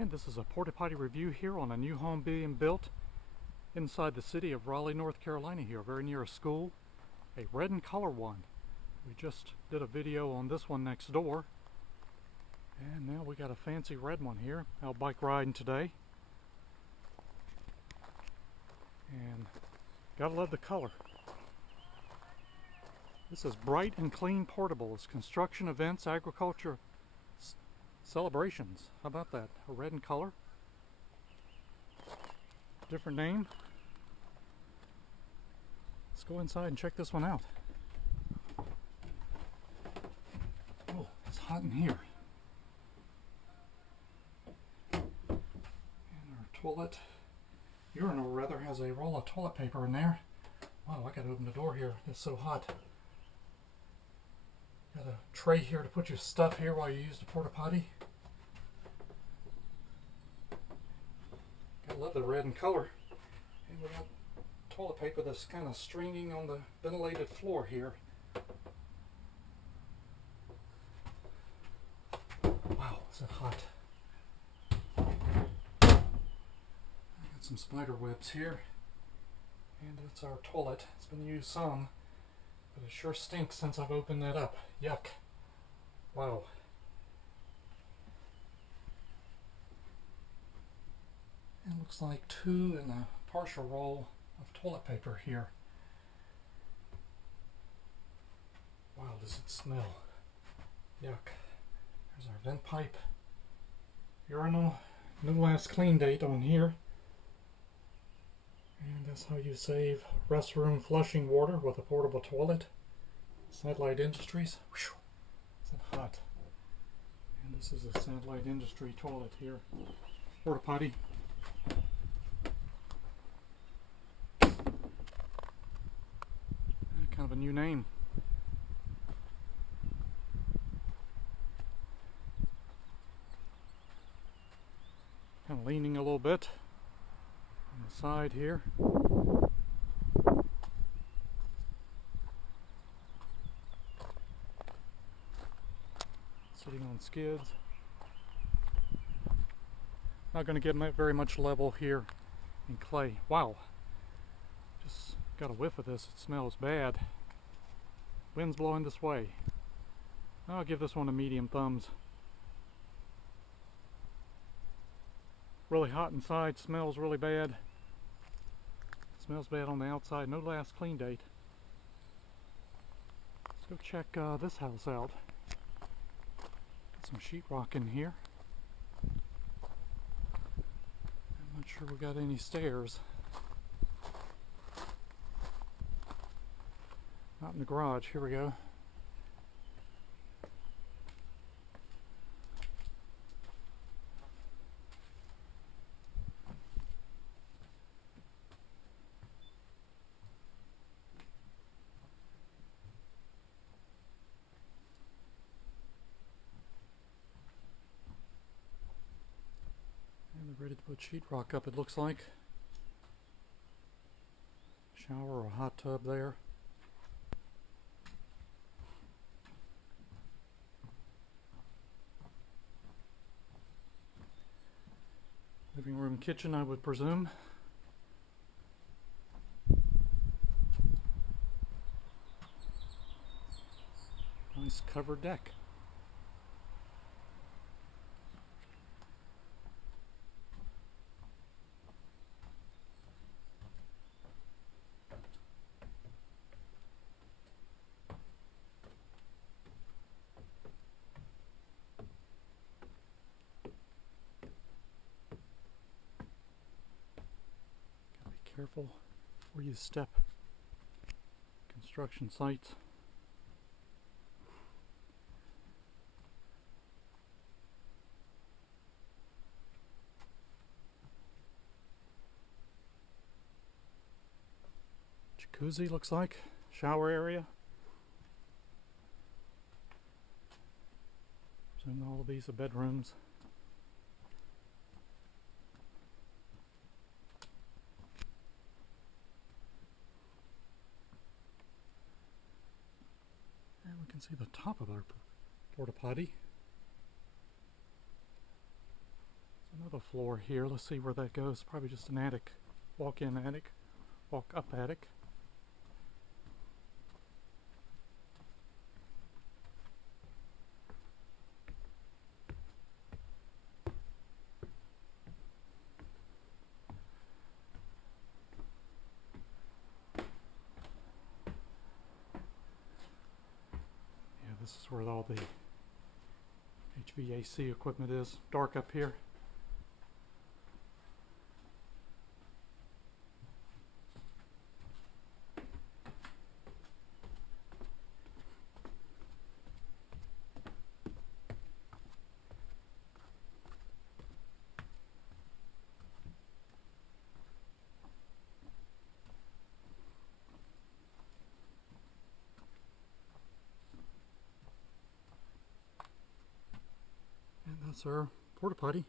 And this is a porta potty review here on a new home being built inside the city of Raleigh, North Carolina here, very near a school. A red in color one. We just did a video on this one next door. And now we got a fancy red one here. Out bike riding today. And gotta love the color. This is bright and clean portables. Construction, events, agriculture, celebrations. How about that? A red in color. Different name. Let's go inside and check this one out. Oh, it's hot in here. And our toilet, urinal rather, has a roll of toilet paper in there. Wow, I gotta open the door here. It's so hot. Got a tray here to put your stuff here while you use the porta potty. I love the red in color. And we got toilet paper that's kind of stringing on the ventilated floor here. Wow, is it hot. I got some spider webs here. And it's our toilet. It's been used some, but it sure stinks since I've opened that up. Yuck. Wow. It looks like 2 and a partial roll of toilet paper here. Wow, does it smell. Yuck. There's our vent pipe. Urinal. No last clean date on here. And that's how you save restroom flushing water with a portable toilet. Satellite Industries. Whew, is it hot. And this is a Satellite Industry toilet here. Porta potty. Kind of a new name. Kind of leaning a little bit on the side here. Sitting on skids. Not going to get very much level here in clay. Wow. Just got a whiff of this. It smells bad. Wind's blowing this way. I'll give this one a medium thumbs. Really hot inside. Smells really bad. Smells bad on the outside. No last clean date. Let's go check this house out. Got some sheetrock in here. I'm not sure we got any stairs. Not in the garage. Here we go. And they're ready to put sheetrock up, it looks like. Shower or a hot tub there. Living room, kitchen, I would presume. Nice covered deck. Careful where you step. Construction sites. Jacuzzi looks like. Shower area. Presume all of these are bedrooms. can see the top of our porta potty. It's Another floor here. Let's see where that goes. Probably just an attic. Walk-in attic. Walk-up attic. Yeah, this is where all the HVAC equipment is. Dark up here. And that's our porta potty.